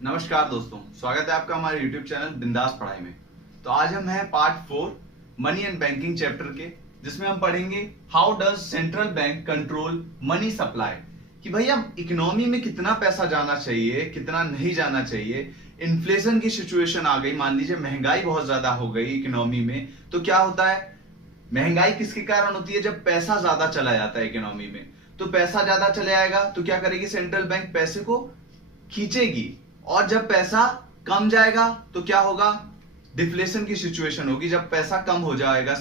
नमस्कार दोस्तों, स्वागत है आपका हमारे YouTube चैनल बिंदास पढ़ाई में। तो आज हम हैं part 4 money and banking chapter के, जिसमें हम पढ़ेंगे how does central bank control money supply. कि भैया इकोनॉमी में कितना पैसा जाना चाहिए, कितना नहीं जाना चाहिए। इन्फ्लेशन की सिचुएशन आ गई, मान लीजिए महंगाई बहुत ज्यादा हो गई इकोनॉमी में, तो क्या होता है, महंगाई किसके कारण होती है, जब पैसा ज्यादा चला जाता है इकोनॉमी में। तो पैसा ज्यादा चले आएगा तो क्या करेगी सेंट्रल बैंक, पैसे को खींचेगी। और जब पैसा कम जाएगा तो क्या होगा, डिफ्लेशन की सिचुएशन होगी। जब पैसा कम हो जाएगा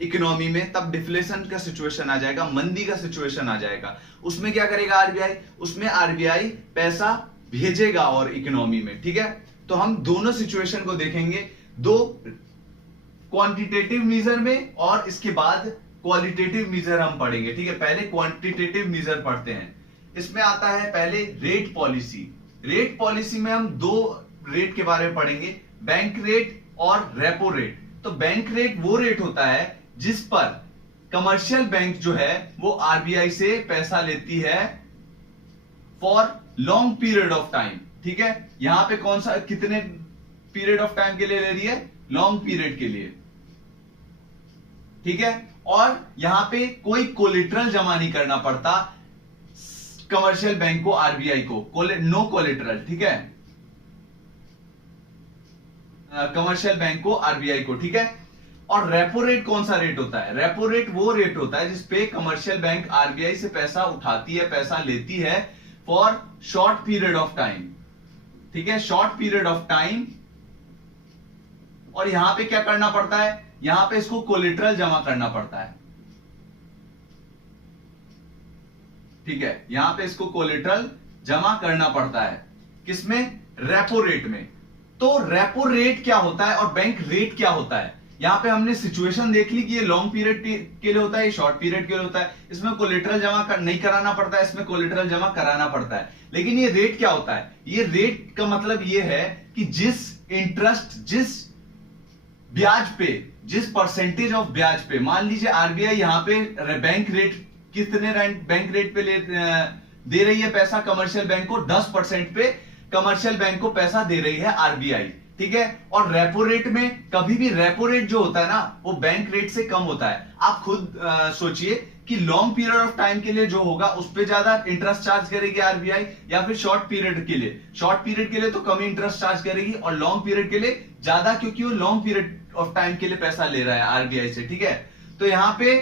इकोनॉमी में, तब डिफ्लेशन का सिचुएशन आ जाएगा, मंदी का सिचुएशन आ जाएगा। उसमें क्या करेगा आरबीआई, उसमें आरबीआई पैसा भेजेगा और इकोनॉमी में, ठीक है। तो हम दोनों सिचुएशन को देखेंगे, दो क्वांटिटेटिव मेजर में और इसके बाद क्वालिटेटिव मेजर हम पढ़ेंगे, ठीक है। पहले क्वांटिटेटिव मेजर पढ़ते हैं। इसमें आता है पहले रेट पॉलिसी। रेट पॉलिसी में हम दो रेट के बारे में पढ़ेंगे, बैंक रेट और रेपो रेट। तो बैंक रेट वो रेट होता है जिस पर कमर्शियल बैंक जो है वो आरबीआई से पैसा लेती है for long period of time, ठीक है। यहां पे कौन सा, कितने पीरियड ऑफ टाइम के लिए ले रही है, लॉन्ग पीरियड के लिए, ठीक है। और यहां पे कोई कोलेटरल जमा नहीं करना पड़ता कमर्शियल बैंक को, आरबीआई को, नो कोलेटरल, ठीक है, कमर्शियल बैंक को, आरबीआई को, ठीक है। और रेपो रेट कौन सा रेट होता है, रेपो रेट वो रेट होता है जिसपे कमर्शियल बैंक आरबीआई से पैसा उठाती है, पैसा लेती है for short period of time, ठीक है, शॉर्ट पीरियड ऑफ टाइम। और यहां पे क्या करना पड़ता है, यहां पे इसको कोलेटरल जमा करना पड़ता है, ठीक है। यहां पे इसको कोलेटरल जमा करना पड़ता है, किसमें, रेपो रेट में। तो रेपो रेट क्या होता है और बैंक रेट क्या होता है, यहां पे हमने सिचुएशन देख ली कि ये लॉन्ग पीरियड के लिए होता है, ये शॉर्ट पीरियड के लिए होता है। इसमें कोलेटरल जमा नहीं कराना पड़ता है, इसमें कोलेटरल जमा कराना पड़ता है। लेकिन ये रेट क्या होता है, ये रेट का मतलब ये है कि जिस इंटरेस्ट, जिस ब्याज पे, जिस परसेंटेज ऑफ ब्याज पे, मान लीजिए आरबीआई यहां पे बैंक रेट, कितने बैंक रेट पे दे रही है पैसा कमर्शियल बैंक को, 10% पे कमर्शियल बैंक को पैसा दे रही है आरबीआई, ठीक है। और रेपो रेट में कभी भी रेपो रेट जो होता है ना, वो बैंक रेट से कम होता है। आप खुद सोचिए कि लॉन्ग पीरियड ऑफ टाइम के लिए जो होगा उस पर ज्यादा इंटरेस्ट चार्ज करेगी आरबीआई, या फिर शॉर्ट पीरियड के लिए, शॉर्ट पीरियड के लिए तो कम इंटरेस्ट चार्ज करेगी और लॉन्ग पीरियड के लिए ज्यादा, क्योंकि वो लॉन्ग पीरियड ऑफ टाइम के लिए पैसा ले रहा है आरबीआई से, ठीक है। तो यहां पे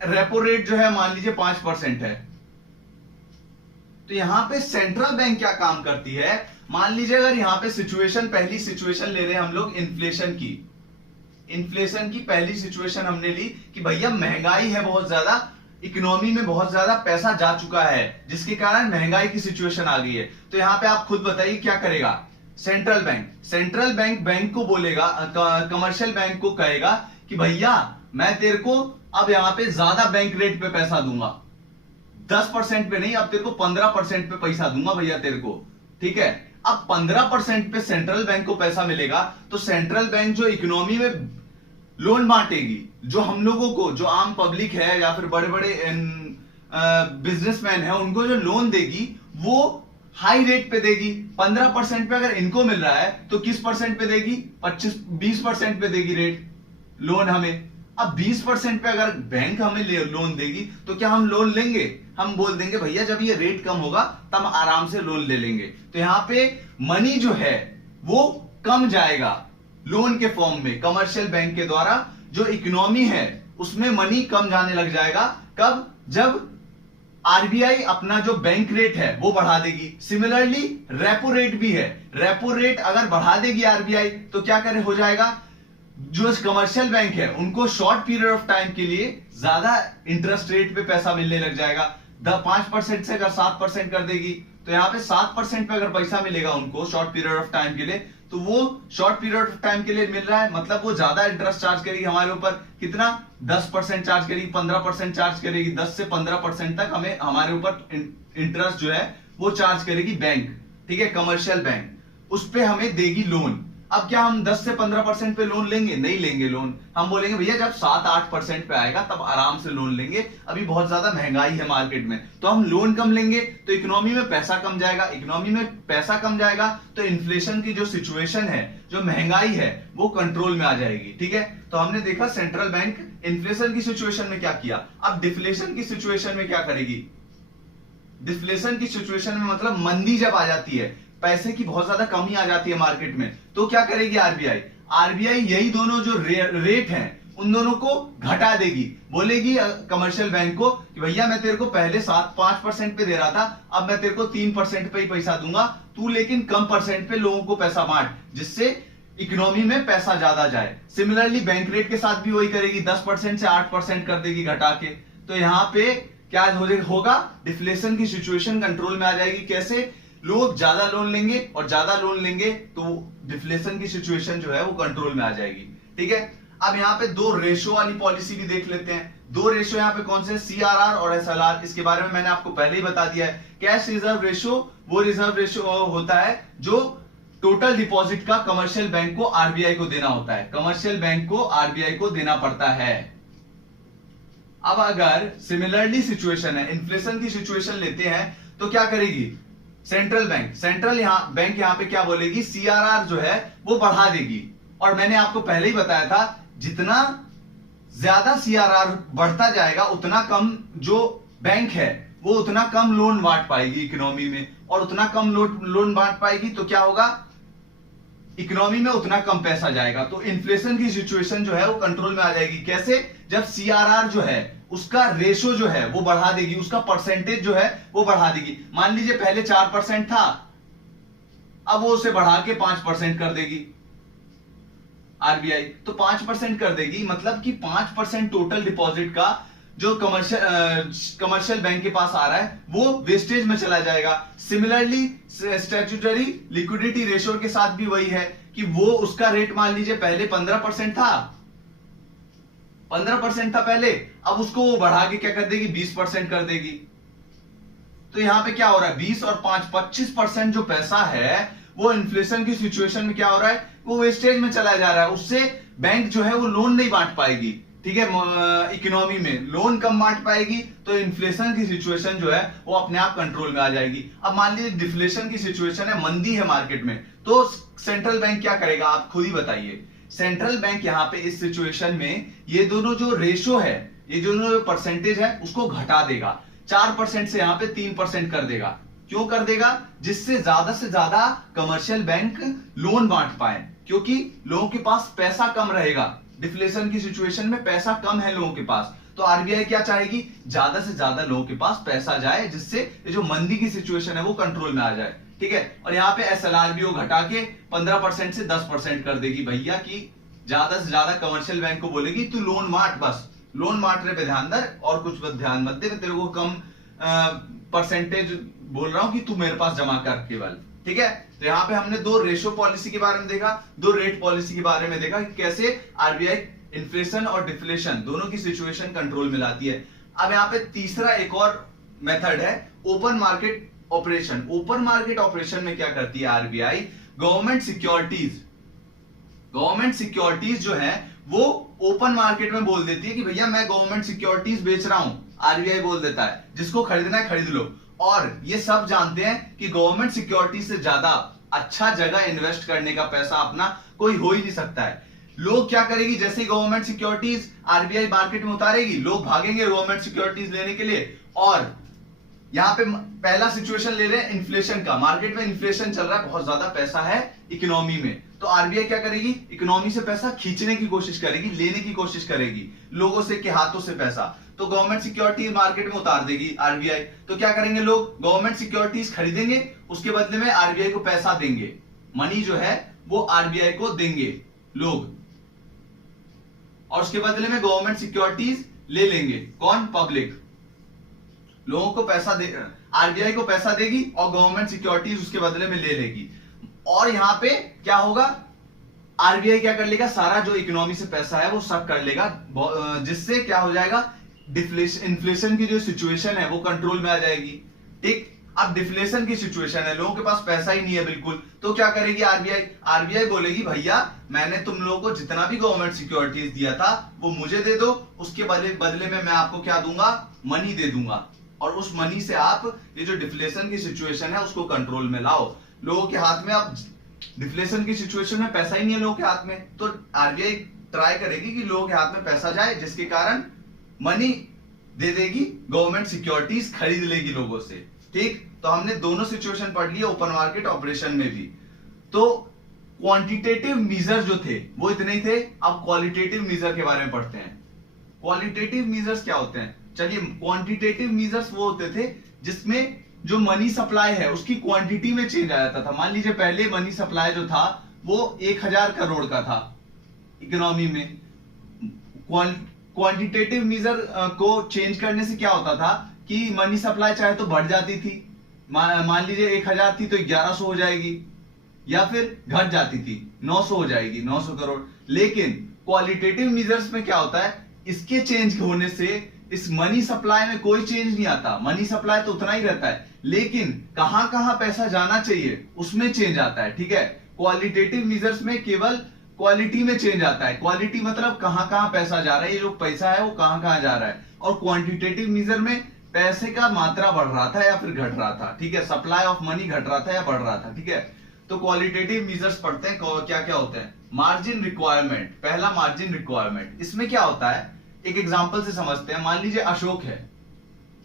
रेपो रेट जो है मान लीजिए 5% है। तो यहां पे सेंट्रल बैंक क्या काम करती है, मान लीजिए अगर यहां पे सिचुएशन, पहली सिचुएशन ले रहे हैं हम लोग इन्फ्लेशन की, इन्फ्लेशन की पहली सिचुएशन हमने ली कि भैया महंगाई है बहुत ज्यादा, इकोनॉमी में बहुत ज्यादा पैसा जा चुका है, जिसके कारण महंगाई की सिचुएशन आ गई है। तो यहां पे आप खुद बताइए क्या करेगा central bank, central bank bank को बोलेगा, कमर्शियल बैंक को कहेगा कि भैया मैं तेरे को अब यहां पे ज्यादा बैंक रेट पे पैसा दूंगा, 10% पे नहीं, अब तेरे को 15% पे पैसा दूंगा भैया तेरे को, ठीक है। अब 15% पे सेंट्रल बैंक को पैसा मिलेगा, तो सेंट्रल बैंक जो इकोनॉमी में लोन बांटेगी, जो हम लोगों को, जो आम पब्लिक है या फिर बड़े बड़े बिजनेसमैन है, उनको जो लोन देगी वो हाई रेट पे देगी। 15% पे अगर इनको मिल रहा है तो किस परसेंट पे देगी, 20% पे देगी रेट लोन हमें। अब 20% पे अगर बैंक हमें लोन देगी तो क्या हम लोन लेंगे, हम बोल देंगे भैया जब ये रेट कम होगा तब आराम से लोन ले लेंगे। तो यहां पे मनी जो है वो कम जाएगा लोन के फॉर्म में, कमर्शियल बैंक के द्वारा जो इकोनॉमी है उसमें मनी कम जाने लग जाएगा। कब, जब आरबीआई अपना जो बैंक रेट है वो बढ़ा देगी। सिमिलरली रेपो रेट भी है, रेपो रेट अगर बढ़ा देगी आरबीआई तो क्या करे, हो जाएगा, जो कमर्शियल बैंक है उनको शॉर्ट पीरियड ऑफ टाइम के लिए ज्यादा इंटरेस्ट रेट पे पैसा मिलने लग जाएगा। 5% से अगर 7% कर देगी, तो यहाँ पे 7% पे अगर पैसा मिलेगा उनको शॉर्ट पीरियड ऑफ टाइम के लिए, तो वो शॉर्ट पीरियड ऑफ टाइम के लिए मिल रहा है, मतलब वो ज्यादा इंटरेस्ट चार्ज करेगी हमारे ऊपर, कितना, 10% चार्ज करेगी, 15% चार्ज करेगी, 10 से 15% तक हमें हमारे ऊपर इंटरेस्ट जो है वो चार्ज करेगी बैंक, ठीक है, कमर्शियल बैंक, उस पे हमें देगी लोन। अब क्या हम 10 से 15% पे लोन लेंगे? नहीं लेंगे लोन। हम बोलेंगे भैया जब 7-8% पे आएगा तब आराम से लोन लेंगे, अभी बहुत ज्यादा महंगाई है मार्केट में, तो हम लोन कम लेंगे तो इकोनॉमी में पैसा कम जाएगा, इकोनॉमी में पैसा कम जाएगा तो इन्फ्लेशन की जो सिचुएशन है, जो महंगाई है, वो कंट्रोल में आ जाएगी। ठीक है, तो हमने देखा सेंट्रल बैंक इन्फ्लेशन की सिचुएशन में क्या किया। अब डिफ्लेशन की सिचुएशन में क्या करेगी? डिफ्लेशन की सिचुएशन में मतलब मंदी जब आ जाती है, पैसे की बहुत ज्यादा कमी आ जाती है मार्केट में, तो क्या करेगी आरबीआई? आरबीआई यही दोनों जो रेट हैं उन दोनों को घटा देगी। बोलेगी कमर्शियल बैंक को कि भैया मैं तेरे को पहले 7-5% पे दे रहा था, अब मैं तेरे को 3% पे ही पैसा दूंगा, तू लेकिन कम परसेंट पे लोगों को पैसा बांट, जिससे इकोनॉमी में पैसा ज्यादा जाए। सिमिलरली बैंक रेट के साथ भी वही करेगी, 10% से 8% कर देगी घटा के। तो यहां पे क्या होगा? डिफ्लेशन की सिचुएशन कंट्रोल में आ जाएगी। कैसे? लोग ज्यादा लोन लेंगे, और ज्यादा लोन लेंगे तो डिफ्लेशन की सिचुएशन जो है वो कंट्रोल में आ जाएगी। ठीक है, अब यहाँ पे दो रेशो वाली पॉलिसी भी देख लेते हैं। दो रेशो यहाँ पे कौन से? सीआरआर और एसएलआर। इसके बारे में मैंने आपको पहले ही बता दिया है। कैश रिजर्व रेशो वो रिजर्व रेशो होता है जो टोटल डिपॉजिट का कमर्शियल बैंक को आरबीआई को देना होता है, कमर्शियल बैंक को आरबीआई को देना पड़ता है। अब अगर सिमिलरली सिचुएशन है, इन्फ्लेशन की सिचुएशन लेते हैं, तो क्या करेगी सेंट्रल बैंक? बैंक यहाँ पे क्या बोलेगी? सीआरआर जो है वो बढ़ा देगी। और मैंने आपको पहले ही बताया था, जितना ज्यादा सीआरआर बढ़ता जाएगा उतना कम जो बैंक है वो उतना कम लोन बांट पाएगी इकोनॉमी में, और उतना कम लोन बांट पाएगी तो क्या होगा? इकोनॉमी में उतना कम पैसा जाएगा, तो इन्फ्लेशन की सिचुएशन जो है वो कंट्रोल में आ जाएगी। कैसे? जब सीआरआर जो है उसका रेशो जो है वो बढ़ा देगी, उसका परसेंटेज जो है वो बढ़ा देगी। मान लीजिए पहले 4% था, अब वो उसे बढ़ा के 5% कर देगी आरबीआई। तो 5% कर देगी, मतलब कि 5% टोटल डिपॉजिट का जो कमर्शियल बैंक के पास आ रहा है वो वेस्टेज में चला जाएगा। सिमिलरली स्टैट्यूटरी लिक्विडिटी रेशो के साथ भी वही है कि वो उसका रेट मान लीजिए पहले 15% था, 15% था पहले, अब उसको वो बढ़ा के क्या कर देगी? 20% कर देगी। तो यहां पे क्या हो रहा है? 20 और 5 25% जो पैसा है वो इन्फ्लेशन की सिचुएशन में क्या हो रहा है? वो वेस्टेज में चला जा रहा है। उससे बैंक जो है वो लोन नहीं बांट पाएगी। ठीक है, इकोनॉमी में लोन कम बांट पाएगी तो इन्फ्लेशन की सिचुएशन जो है वो अपने आप कंट्रोल में आ जाएगी। अब मान लीजिए डिफ्लेशन की सिचुएशन है, मंदी है मार्केट में, तो सेंट्रल बैंक क्या करेगा? आप खुद ही बताइए। सेंट्रल बैंक यहां पे इस सिचुएशन में ये दोनों जो रेशो है, ये दोनों जो परसेंटेज है उसको घटा देगा। 4% से यहां पे 3% कर देगा। क्यों कर देगा? जिससे से ज्यादा कमर्शियल बैंक लोन बांट पाए, क्योंकि लोगों के पास पैसा कम रहेगा। डिफ्लेशन की सिचुएशन में पैसा कम है लोगों के पास, तो आरबीआई क्या चाहेगी? ज्यादा से ज्यादा लोगों के पास पैसा जाए, जिससे ये जो मंदी की सिचुएशन है वो कंट्रोल में आ जाए। ठीक है, और यहाँ पे एसएलआर भी वो घटा के 15% से 10% कर देगी भैया, कि ज्यादा से ज्यादा कमर्शियल बैंक को बोलेगी तू लोन बांट, बस लोन बांटने पे ध्यान दे और कुछ ध्यान मत दे, तेरे को कम परसेंटेज बोल रहा हूं कि तू मेरे पास जमा कर केवल। ठीक है, तो यहाँ पे हमने दो रेशो पॉलिसी के बारे में देखा, दो रेट पॉलिसी के बारे में देखा कि कैसे आरबीआई इन्फ्लेशन और डिफ्लेशन दोनों की सिचुएशन कंट्रोल में लाती है। अब यहाँ पे तीसरा एक और मेथड है open market operation. Open market operation में क्या करती है आरबीआई? गवर्नमेंट सिक्योरिटीज जो है वो ओपन मार्केट में बोल देती है कि भैया मैं गवर्नमेंट सिक्योरिटीज बेच रहा हूं। आरबीआई बोल देता है जिसको खरीदना है खरीद लो। और ये सब जानते हैं कि गवर्नमेंट सिक्योरिटी से ज्यादा अच्छा जगह इन्वेस्ट करने का पैसा अपना कोई हो ही नहीं सकता है। लोग क्या करेगी? जैसे गवर्नमेंट सिक्योरिटीज आरबीआई मार्केट में उतारेगी, लोग भागेंगे गवर्नमेंट सिक्योरिटीज लेने के लिए। और यहां पे पहला सिचुएशन ले रहे हैं इन्फ्लेशन का। मार्केट में इन्फ्लेशन चल रहा है, बहुत ज्यादा पैसा है इकोनॉमी में, तो आरबीआई क्या करेगी? इकोनॉमी से पैसा खींचने की कोशिश करेगी, लेने की कोशिश करेगी लोगों से के हाथों से पैसा। तो गवर्नमेंट सिक्योरिटी मार्केट में उतार देगी आरबीआई। तो क्या करेंगे लोग? गवर्नमेंट सिक्योरिटीज खरीदेंगे, उसके बदले में आरबीआई को पैसा देंगे, मनी जो है वो आरबीआई को देंगे लोग, और उसके बदले में गवर्नमेंट सिक्योरिटीज ले लेंगे। कौन? पब्लिक। लोगों को पैसा दे, आरबीआई को पैसा देगी और गवर्नमेंट सिक्योरिटीज उसके बदले में ले लेगी। और यहां पे क्या होगा? आरबीआई क्या कर लेगा? सारा जो इकोनॉमी से पैसा है वो सब कर लेगा, जिससे क्या हो जाएगा? इन्फ्लेशन की जो सिचुएशन है वो कंट्रोल में आ जाएगी। ठीक, अब डिफ्लेशन की सिचुएशन है, लोगों के पास पैसा ही नहीं है बिल्कुल, तो क्या करेगी आरबीआई? आरबीआई बोलेगी भैया मैंने तुम लोगों को जितना भी गवर्नमेंट सिक्योरिटीज दिया था वो मुझे दे दो, उसके बदले में मैं आपको क्या दूंगा? मनी दे दूंगा, और उस मनी से आप ये जो डिफ्लेशन की सिचुएशन है उसको कंट्रोल में लाओ। लोगों के हाथ में अब डिफ्लेशन की सिचुएशन में पैसा ही नहीं है लोगों के हाथ में, तो आरबीआई ट्राई करेगी कि लोगों के हाथ में पैसा जाए, जिसके कारण मनी दे देगी, गवर्नमेंट सिक्योरिटीज खरीद लेगी लोगों से। ठीक, तो हमने दोनों सिचुएशन पढ़ ली ओपन मार्केट ऑपरेशन में भी। तो क्वांटिटेटिव मेजर जो थे वो इतने ही थे। अब क्वालिटेटिव मेजर के बारे में पढ़ते हैं। क्वालिटेटिव मेजर्स क्या होते हैं? चलिए, क्वांटिटेटिव मेजर्स वो होते थे जिसमें जो मनी सप्लाई है उसकी क्वांटिटी में चेंज आ जाता था। मान लीजिए पहले मनी सप्लाई जो था वो 1000 करोड़ का था इकोनॉमी में। क्वांटिटेटिव मेजर को चेंज करने से क्या होता था कि मनी सप्लाई चाहे तो बढ़ जाती थी, मान लीजिए 1000 थी तो 1100 हो जाएगी, या फिर घट जाती थी 900 हो जाएगी, 900 करोड़। लेकिन क्वालिटेटिव मेजर्स में क्या होता है, इसके चेंज होने से इस मनी सप्लाई में कोई चेंज नहीं आता। मनी सप्लाई तो उतना ही रहता है, लेकिन कहां कहां पैसा जाना चाहिए उसमें चेंज आता है। ठीक है, क्वालिटेटिव मेजर्स में केवल क्वालिटी में चेंज आता है। क्वालिटी मतलब कहां कहां पैसा जा रहा है, ये जो पैसा है वो कहां कहां जा रहा है। और क्वांटिटेटिव मेजर में पैसे का मात्रा बढ़ रहा था या फिर घट रहा था। ठीक है, सप्लाई ऑफ मनी घट रहा था या बढ़ रहा था। ठीक है, तो क्वालिटेटिव मेजर्स पढ़ते हैं क्या क्या होते हैं। मार्जिन रिक्वायरमेंट, पहला मार्जिन रिक्वायरमेंट, इसमें क्या होता है एक एग्जांपल से समझते हैं। मान लीजिए अशोक है,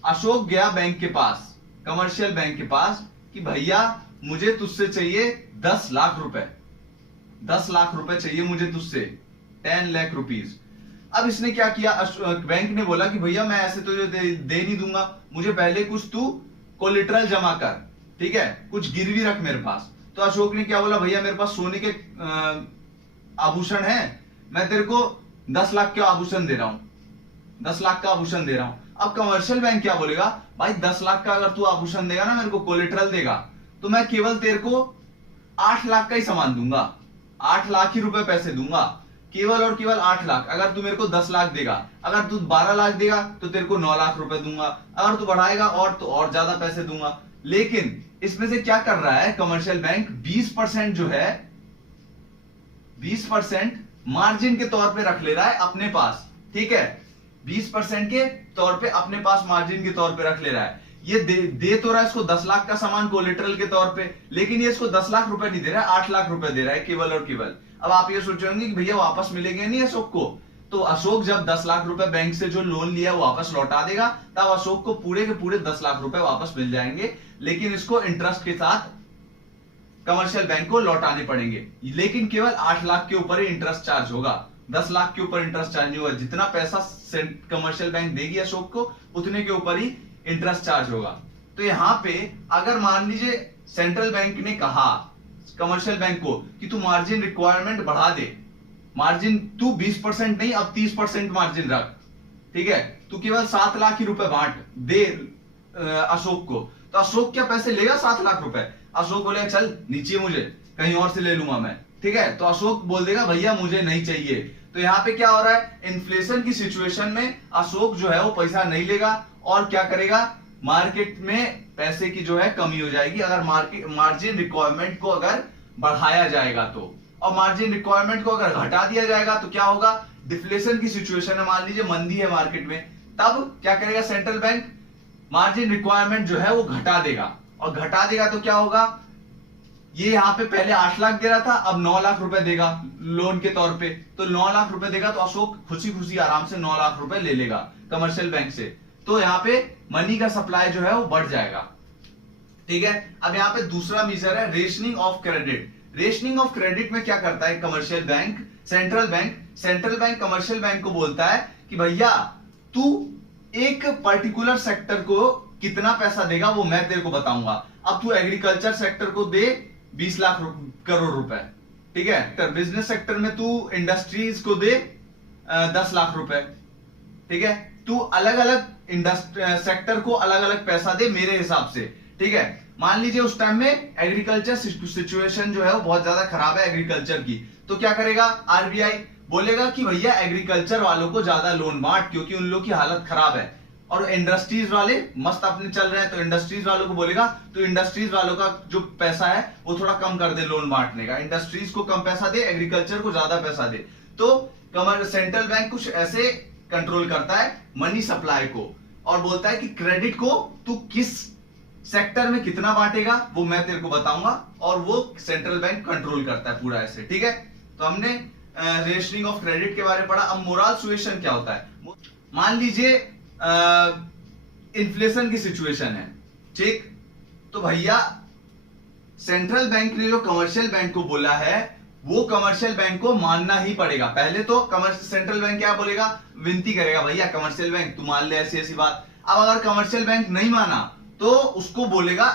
अशोक गया बैंक के पास, कमर्शियल बैंक के पास, कि भैया मुझे तुझसे चाहिए 10 लाख रुपए, 10 लाख रुपए चाहिए मुझे तुझसे, 10 लाख रुपीज। अब इसने क्या किया, बैंक ने बोला कि भैया मैं ऐसे तो दे नहीं दूंगा, मुझे पहले कुछ तू कोलेटरल जमा कर, ठीक है, कुछ गिरवी रख मेरे पास। तो अशोक ने क्या बोला, भैया मेरे पास सोने के आभूषण है, मैं तेरे को 10 लाख के आभूषण दे रहा हूं, 10 लाख का आभूषण दे रहा हूं। अब कमर्शियल बैंक क्या बोलेगा, भाई 10 लाख का अगर तू आभूषण देगा ना, मेरे को कोलेटरल देगा, तो मैं केवल तेरे को 8 लाख का ही सामान दूंगा, 8 लाख ही रुपए पैसे दूंगा, केवल और केवल 8 लाख। अगर तू मेरे को 10 लाख देगा, अगर तू 12 लाख देगा तो तेरे को 9 लाख रुपए दूंगा, अगर तू बढ़ाएगा और तो और ज्यादा पैसे दूंगा। लेकिन इसमें से क्या कर रहा है कमर्शियल बैंक, 20% जो है 20% मार्जिन के तौर पे रख ले रहा है अपने पास। ठीक है, 20% के तौर पे अपने पास मार्जिन के तौर पे रख ले रहा है। ये दे तो रहा है इसको 10 लाख का सामान कोलेटरल के तौर पे, लेकिन ये इसको 10 लाख रुपए नहीं दे रहा है, 8 लाख रुपए दे रहा है केवल और केवल। अब आप ये सोचेंगे कि भैया वापस मिलेंगे नहीं अशोक को, तो अशोक जब 10 लाख रुपए बैंक से जो लोन लिया वो वापस लौटा देगा, तब अशोक को पूरे के पूरे 10 लाख रुपए वापस मिल जाएंगे, लेकिन इसको इंटरेस्ट के साथ कमर्शियल बैंक को लौटाने पड़ेंगे। लेकिन केवल 8 लाख के ऊपर ही इंटरेस्ट चार्ज होगा, 10 लाख के ऊपर इंटरेस्ट चार्ज नहीं होगा। जितना पैसा कमर्शियल बैंक देगी अशोक को, उतने के ऊपर ही इंटरेस्ट चार्ज होगा। तो यहां पे अगर मान लीजिए सेंट्रल बैंक ने कहा कमर्शियल बैंक को कि तू मार्जिन रिक्वायरमेंट बढ़ा दे, मार्जिन तू 20% नहीं अब 30% मार्जिन रख, ठीक है, तू केवल 7 लाख ही रुपए बांट दे अशोक को, तो अशोक क्या पैसे लेगा 7 लाख रुपए? अशोक बोलेगा चल नीचे, मुझे कहीं और से ले लूंगा मैं, ठीक है, तो अशोक बोल देगा भैया मुझे नहीं चाहिए। तो यहाँ पे क्या हो रहा है, इन्फ्लेशन की सिचुएशन में अशोक जो है वो पैसा नहीं लेगा और क्या करेगा, मार्केट में पैसे की जो है कमी हो जाएगी अगर मार्जिन रिक्वायरमेंट को अगर बढ़ाया जाएगा तो। और मार्जिन रिक्वायरमेंट को अगर घटा दिया जाएगा तो क्या होगा, डिफ्लेशन की सिचुएशन है, मान लीजिए मंदी है मार्केट में, तब क्या करेगा सेंट्रल बैंक, मार्जिन रिक्वायरमेंट जो है वो घटा देगा। और घटा देगा तो क्या होगा, ये यहां पे पहले 8 लाख दे रहा था, अब 9 लाख रुपए देगा लोन के तौर पे, तो 9 लाख रुपए देगा तो अशोक खुशी खुशी आराम से 9 लाख रुपए ले लेगा कमर्शियल बैंक से। तो यहाँ पे मनी का सप्लाई जो है वो बढ़ जाएगा। ठीक है, अब यहाँ पे दूसरा मेजर है rationing of credit. Rationing of credit में क्या करता है commercial bank, central bank commercial bank को बोलता है कि भैया तू एक पर्टिकुलर सेक्टर को कितना पैसा देगा वो मैं तेरे को बताऊंगा। अब तू एग्रीकल्चर सेक्टर को दे 20 लाख करोड़ रुपए, ठीक है, बिजनेस सेक्टर में तू इंडस्ट्रीज को दे 10 लाख रुपए, ठीक है, तू अलग अलग सेक्टर को अलग अलग पैसा दे मेरे हिसाब से। ठीक है, मान लीजिए उस टाइम में एग्रीकल्चर सिचुएशन जो है वो बहुत ज्यादा खराब है एग्रीकल्चर की, तो क्या करेगा आरबीआई, बोलेगा कि भैया एग्रीकल्चर वालों को ज्यादा लोन बांट क्योंकि उन लोगों की हालत खराब है, और इंडस्ट्रीज वाले मस्त अपने चल रहे हैं तो इंडस्ट्रीज वालों को बोलेगा, तो इंडस्ट्रीज वालों का जो पैसा है वो थोड़ा कम कर दे लोन बांटने का, इंडस्ट्रीज को कम पैसा दे, एग्रीकल्चर को ज्यादा पैसा दे। तो सेंट्रल बैंक कुछ ऐसे कंट्रोल करता है मनी सप्लाई को और बोलता है कि क्रेडिट को तू किस सेक्टर में कितना बांटेगा वो मैं तेरे को बताऊंगा, और वो सेंट्रल बैंक कंट्रोल करता है पूरा ऐसे। ठीक है, तो हमने रेशनिंग ऑफ क्रेडिट के बारे में पढ़ा। अब मोरल सुएशन क्या होता है? मान लीजिए इन्फ्लेशन की सिचुएशन है, ठीक, तो भैया सेंट्रल बैंक ने जो कमर्शियल बैंक को बोला है वो कमर्शियल बैंक को मानना ही पड़ेगा। पहले तो सेंट्रल बैंक क्या बोलेगा, विनती करेगा, भैया कमर्शियल बैंक तू मान ले ऐसी ऐसी बात। अब अगर कमर्शियल बैंक नहीं माना तो उसको बोलेगा,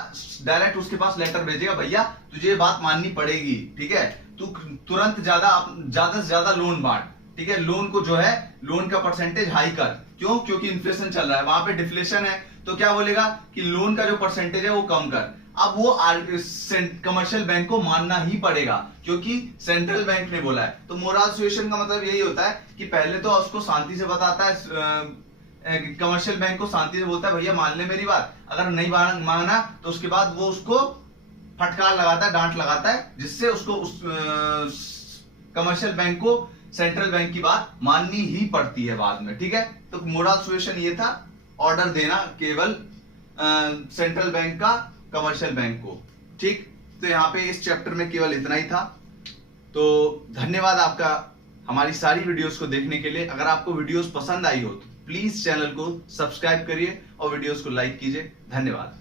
डायरेक्ट उसके पास लेटर भेजेगा, भैया तुझे ये बात माननी पड़ेगी, ठीक है, तू तुरंत ज्यादा से ज्यादा लोन बांट, ठीक है, लोन को जो है लोन का परसेंटेज हाई कर। क्यों? क्योंकि इन्फ्लेशन चल रहा है, वहां पे डिफ्लेशन है, तो क्या बोलेगा कि लोन का जो परसेंटेज है वो कम कर। अब वो कमर्शियल बैंक को मानना ही पड़ेगा क्योंकि सेंट्रल बैंक ने बोला है। तो मोरल सुएशन का मतलब यही होता है कि पहले तो उसको शांति से बताता है, कमर्शियल बैंक को शांति से बोलता है भैया मान ले मेरी बात, अगर नहीं माना तो उसके बाद वो उसको फटकार लगाता है, डांट लगाता है, जिससे उसको उस कमर्शियल बैंक को सेंट्रल बैंक की बात माननी ही पड़ती है बाद में। ठीक है, तो मोरल सुएशन ये था, ऑर्डर देना केवल सेंट्रल बैंक का कमर्शियल बैंक को। ठीक, तो यहाँ पे इस चैप्टर में केवल इतना ही था। तो धन्यवाद आपका हमारी सारी वीडियोस को देखने के लिए। अगर आपको वीडियोस पसंद आई हो तो प्लीज चैनल को सब्सक्राइब करिए और वीडियोस को लाइक कीजिए। धन्यवाद।